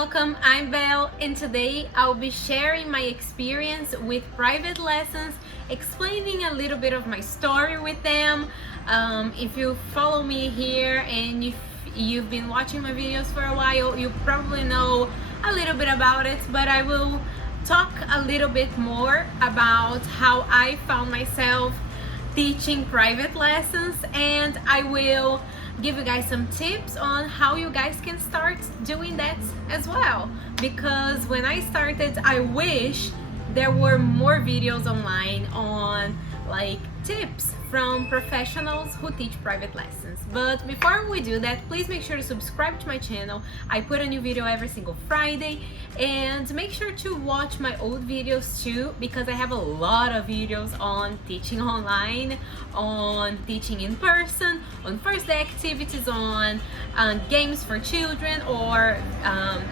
welcome. I'm Belle, and today I'll be sharing my experience with private lessons, explaining a little bit of my story with them. If you follow me here and if you've been watching my videos for a while, you probably know a little bit about it, but I will talk a little bit more about how I found myself teaching private lessons, and I will give you guys some tips on how you guys can start doing that as well, because when I started I wish there were more videos online on like tips from professionals who teach private lessons. But before we do that, please make sure to subscribe to my channel. I put a new video every single Friday, and make sure to watch my old videos too, because I have a lot of videos on teaching online, on teaching in person, on first day activities, on games for children, or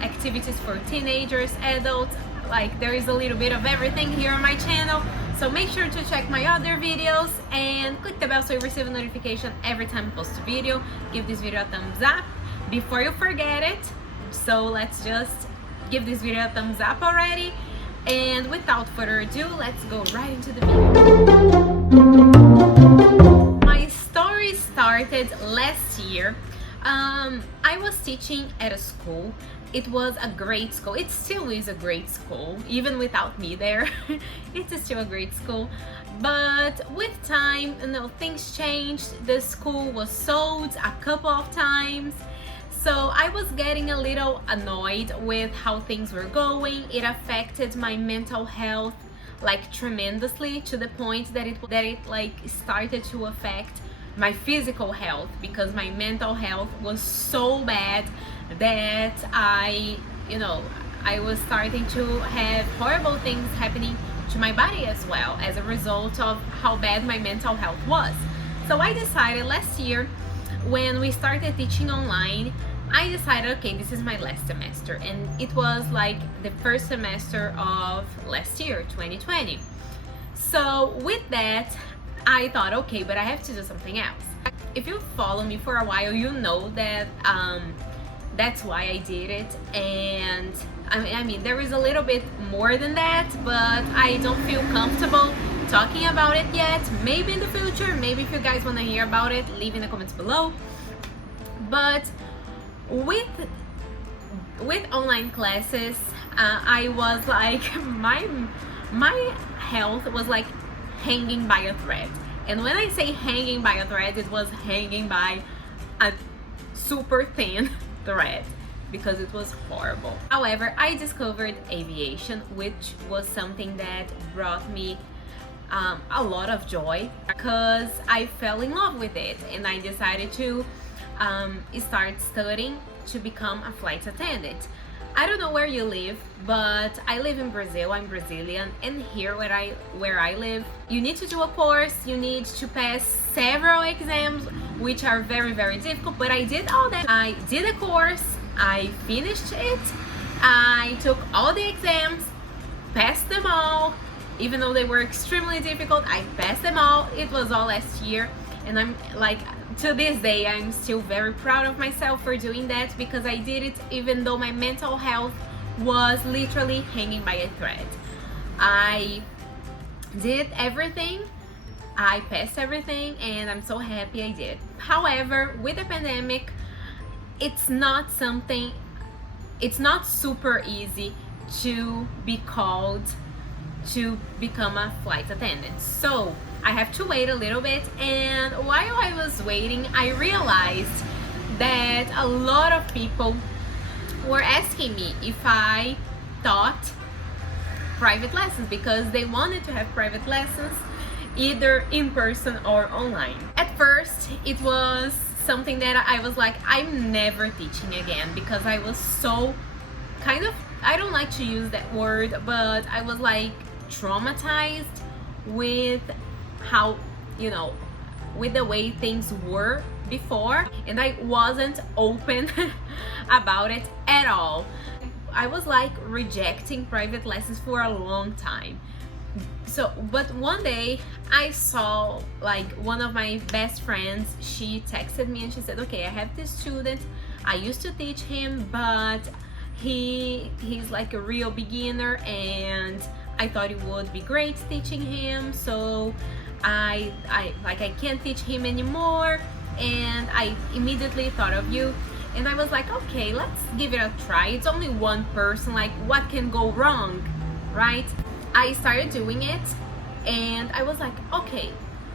activities for teenagers, adults. Like, there is a little bit of everything here on my channel. So make sure to check my other videos and click the bell so you receive a notification every time I post a video. Give this video a thumbs up before you forget it. So let's just give this video a thumbs up already. And without further ado, let's go right into the video. My story started last year. I was teaching at a school. It was a great school. It still is a great school, even without me there. It's still a great school. But with time, things changed. The school was sold a couple of times. So I was getting a little annoyed with how things were going. It affected my mental health like tremendously, to the point that it like started to affect my physical health, because my mental health was so bad that I was starting to have horrible things happening to my body as well, as a result of how bad my mental health was. So I decided last year, when we started teaching online, I decided, okay, this is my last semester, and it was like the first semester of last year, 2020. So with that, I thought, okay, but I have to do something else. If you follow me for a while, you know that that's why I did it. And I mean, there is a little bit more than that, but I don't feel comfortable talking about it yet. Maybe in the future, maybe if you guys want to hear about it, leave in the comments below. But with online classes, I was like, my health was like hanging by a thread. And when I say hanging by a thread, it was hanging by a super thin thread, because it was horrible. However, I discovered aviation, which was something that brought me a lot of joy, because I fell in love with it, and I decided to start studying to become a flight attendant. I don't know where you live, but I live in Brazil. I'm Brazilian, and here where I live, you need to do a course. You need to pass several exams, which are very, very difficult. But I did all that. I did a course, I finished it, I took all the exams, passed them all. Even though they were extremely difficult, I passed them all. It was all last year, and I'm like, to this day, I'm still very proud of myself for doing that, because I did it even though my mental health was literally hanging by a thread. I did everything, I passed everything, and I'm so happy I did. However, with the pandemic, it's not super easy to be called to become a flight attendant. So I have to wait a little bit, and while I was waiting, I realized that a lot of people were asking me if I taught private lessons, because they wanted to have private lessons either in person or online. At first, it was something that I was like, I'm never teaching again, because I was so I don't like to use that word, but I was like traumatized with how, with the way things were before, and I wasn't open about it at all. I was like rejecting private lessons for a long time. So, but one day I saw like one of my best friends, she texted me and she said, okay, I have this student, I used to teach him, but he's like a real beginner, and I thought it would be great teaching him. So I can't teach him anymore, and I immediately thought of you, and I was like, okay, let's give it a try. It's only one person, like what can go wrong, right? I started doing it, and I was like, okay,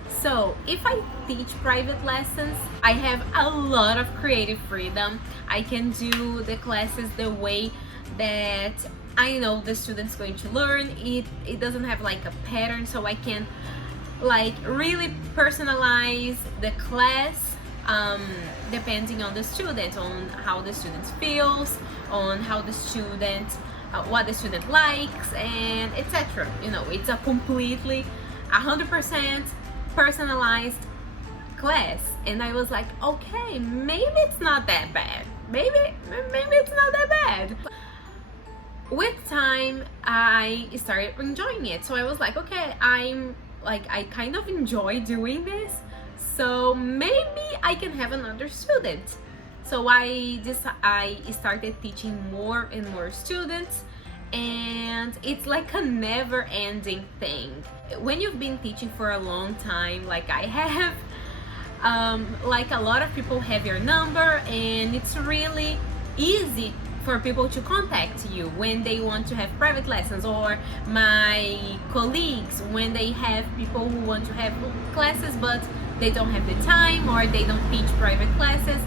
so if I teach private lessons, I have a lot of creative freedom. I can do the classes the way that I know the student's going to learn. It doesn't have like a pattern, so I can like really personalize the class, depending on the student, on how the student feels, on how the student what the student likes, and etc. You know, it's a completely 100% personalized class. And I was like, okay, maybe it's not that bad. Maybe it's not that bad. With time, I started enjoying it. So I was like, okay, I kind of enjoy doing this, so maybe I can have another student. So I started teaching more and more students, and it's like a never-ending thing. When you've been teaching for a long time, like I have, like a lot of people have your number, and it's really easy for people to contact you when they want to have private lessons, or my colleagues when they have people who want to have classes but they don't have the time, or they don't teach private classes,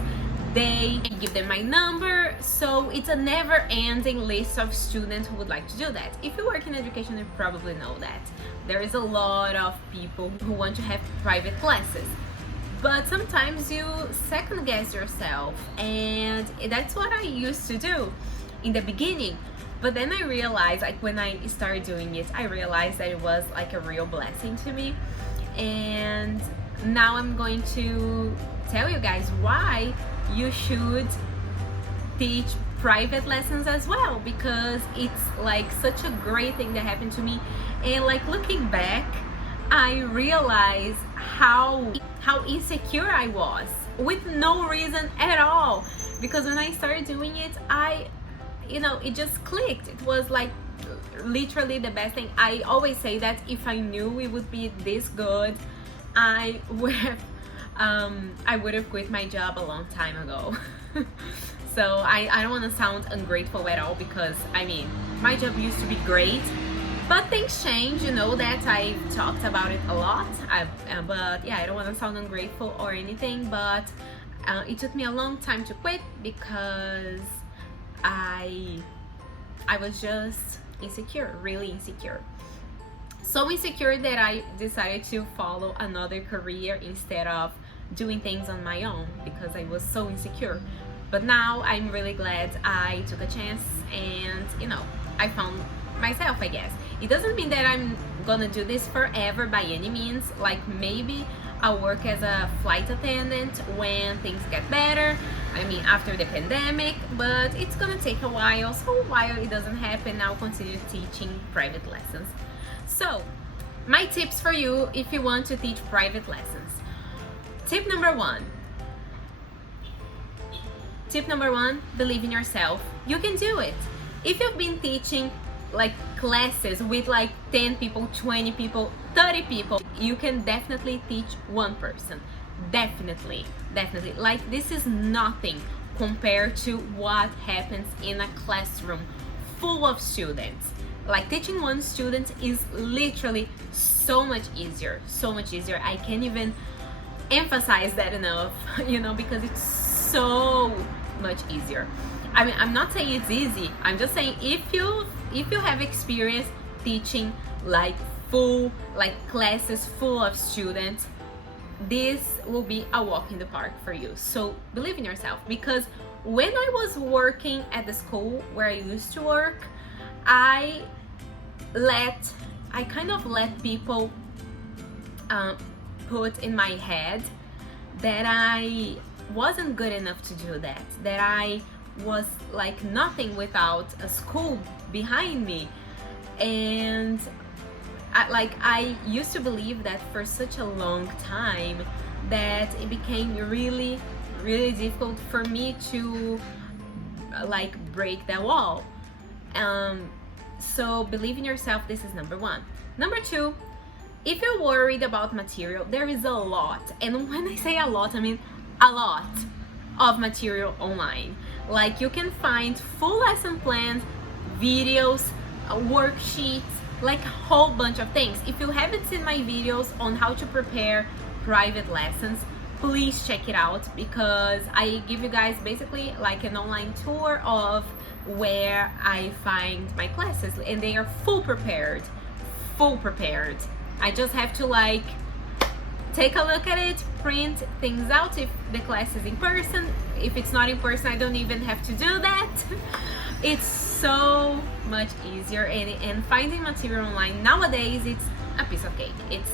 they give them my number. So it's a never-ending list of students who would like to do that. If you work in education, you probably know that there is a lot of people who want to have private classes, but sometimes you second guess yourself, and that's what I used to do in the beginning. But then I realized, like when I started doing it, I realized that it was like a real blessing to me. And now I'm going to tell you guys why you should teach private lessons as well, because it's like such a great thing that happened to me. And like looking back, I realized how insecure I was with no reason at all, because when I started doing it, it just clicked. It was like literally the best thing. I always say that if I knew it would be this good, I would have quit my job a long time ago. So I don't want to sound ungrateful at all, because I mean, my job used to be great, but things change, you know that. I've talked about it a lot. But yeah, I don't want to sound ungrateful or anything, but it took me a long time to quit, because I was just insecure, really insecure. So insecure that I decided to follow another career instead of doing things on my own, because I was so insecure. But now I'm really glad I took a chance, and I found myself, I guess. It doesn't mean that I'm gonna do this forever by any means. Like maybe I'll work as a flight attendant when things get better, I mean after the pandemic, but it's gonna take a while. So while it doesn't happen, I'll continue teaching private lessons. So my tips for you if you want to teach private lessons. Tip number one, believe in yourself. You can do it. If you've been teaching like classes with like 10 people, 20 people, 30 people, you can definitely teach one person. Definitely. Like this is nothing compared to what happens in a classroom full of students. Like teaching one student is literally so much easier. I can't even emphasize that enough, because it's so much easier. I mean, I'm not saying it's easy. I'm just saying if you have experience teaching like classes full of students, this will be a walk in the park for you. So believe in yourself, because when I was working at the school where I used to work, I kind of let people put in my head that I wasn't good enough to do that I was like nothing without a school behind me. And I used to believe that for such a long time, that it became really difficult for me to like break that wall. So believe in yourself. This is number one. Number two, if you're worried about material, there is a lot, and when I say a lot, I mean a lot of material online. Like, you can find full lesson plans, videos, worksheets, like a whole bunch of things. If you haven't seen my videos on how to prepare private lessons, please check it out, because I give you guys basically like an online tour of where I find my classes, and they are full prepared. I just have to like take a look at it, print things out if the class is in person. If it's not in person, I don't even have to do that. It's so much easier, and finding material online nowadays, it's a piece of cake. It's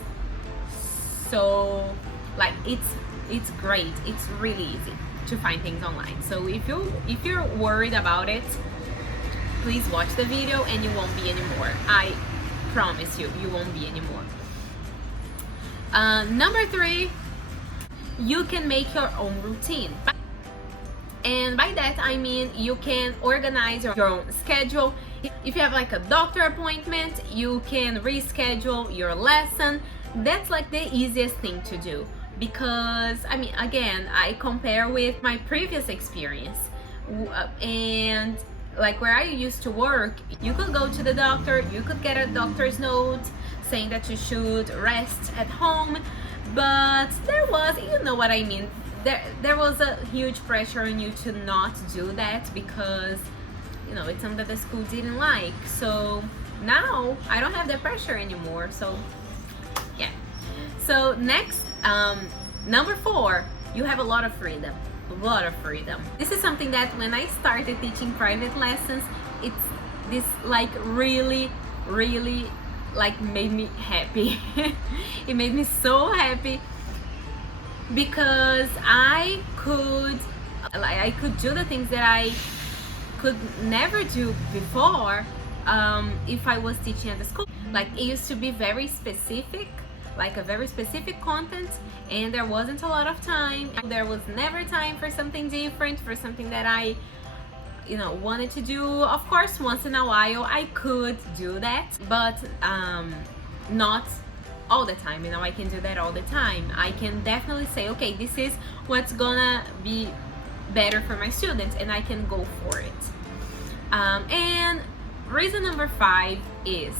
so like it's great. It's really easy to find things online. So if you're worried about it, please watch the video and you won't be anymore. I promise you, you won't be anymore. Number three, you can make your own routine. And by that I mean you can organize your own schedule. If you have like a doctor appointment, you can reschedule your lesson. That's like the easiest thing to do, because I mean, again, I compare with my previous experience, and like where I used to work, you could go to the doctor, you could get a doctor's note saying that you should rest at home, but there was, you know what I mean, there was a huge pressure on you to not do that, because you know it's something that the school didn't like. So now I don't have that pressure anymore. So yeah. So next, number four, you have a lot of freedom. This is something that when I started teaching private lessons, this like really like made me happy. It made me so happy, because I could do the things that I could never do before if I was teaching at the school. Like, it used to be very specific, like a very specific content, and there wasn't a lot of time. There was never time for something different, for something that I wanted to do. Of course, once in a while I could do that, but not all the time. I can do that all the time. I can definitely say, okay, this is what's gonna be better for my students, and I can go for it. And reason number five is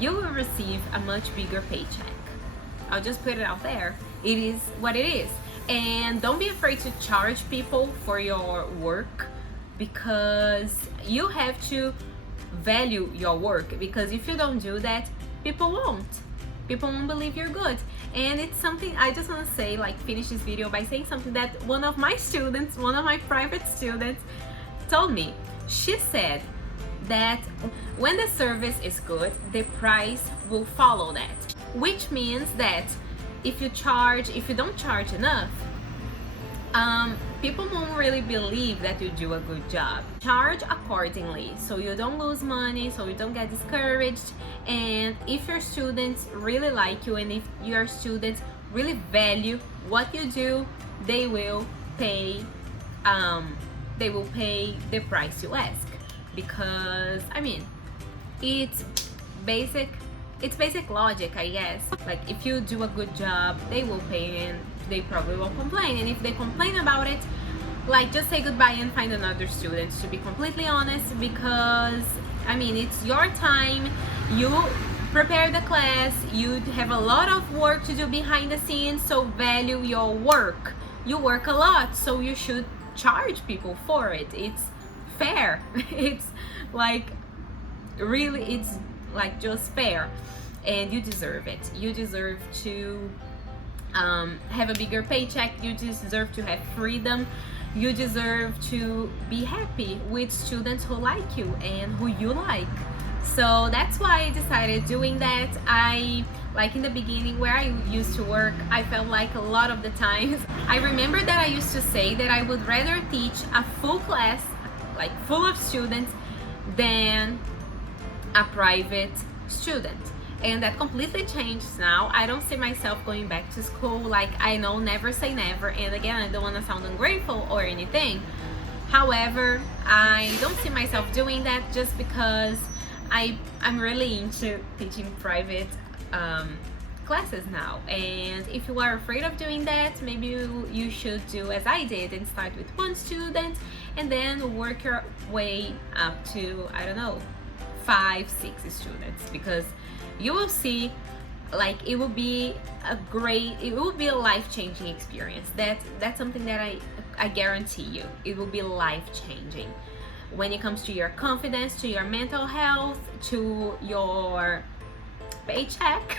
you will receive a much bigger paycheck. I'll just put it out there. It is what it is. And don't be afraid to charge people for your work, because you have to value your work, because if you don't do that, people won't believe you're good. And it's something I just want to say, like, finish this video by saying something that one of my private students told me. She said that when the service is good, the price will follow that, which means that if you don't charge enough, people won't really believe that you do a good job. Charge accordingly, so you don't lose money, so you don't get discouraged. And if your students really like you, and if your students really value what you do, they will pay the price you ask. Because I mean, it's basic logic, I guess. Like, if you do a good job, they will pay, and they probably won't complain. And if they complain about it, like, just say goodbye and find another student, to be completely honest. Because I mean, it's your time, you prepare the class, you have a lot of work to do behind the scenes, so value your work. You work a lot, so you should charge people for it. It's fair. It's like, really, it's like just fair, and you deserve it. You deserve to have a bigger paycheck. You deserve to have freedom. You deserve to be happy with students who like you and who you like. So that's why I decided doing that. Like, in the beginning where I used to work, I felt like a lot of the times, I remember that I used to say that I would rather teach a full class, like full of students, than a private student. And that completely changed now. I don't see myself going back to school. Like, I know, never say never, and again, I don't want to sound ungrateful or anything, However, I don't see myself doing that just because I'm really into teaching private classes now. And if you are afraid of doing that, maybe you should do as I did and start with one student and then work your way up to, I don't know, 5, 6 students, because you will see, like, it will be a life-changing experience. That's something that I guarantee you, it will be life-changing when it comes to your confidence, to your mental health, to your paycheck.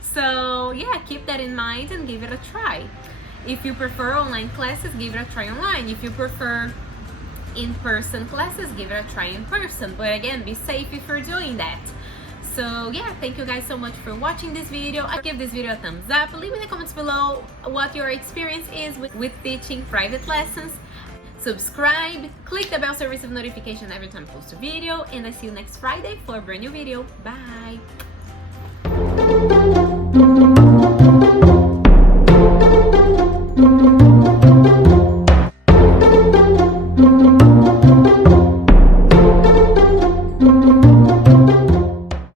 So yeah, keep that in mind and give it a try. If you prefer online classes, give it a try online. If you prefer in-person classes, give it a try in person. But again, be safe if you're doing that. So yeah, thank you guys so much for watching this video. Give this video a thumbs up. Leave in the comments below what your experience is with teaching private lessons. Subscribe, click the bell so you receive notification every time I post a video, and I see you next Friday for a brand new video. Bye!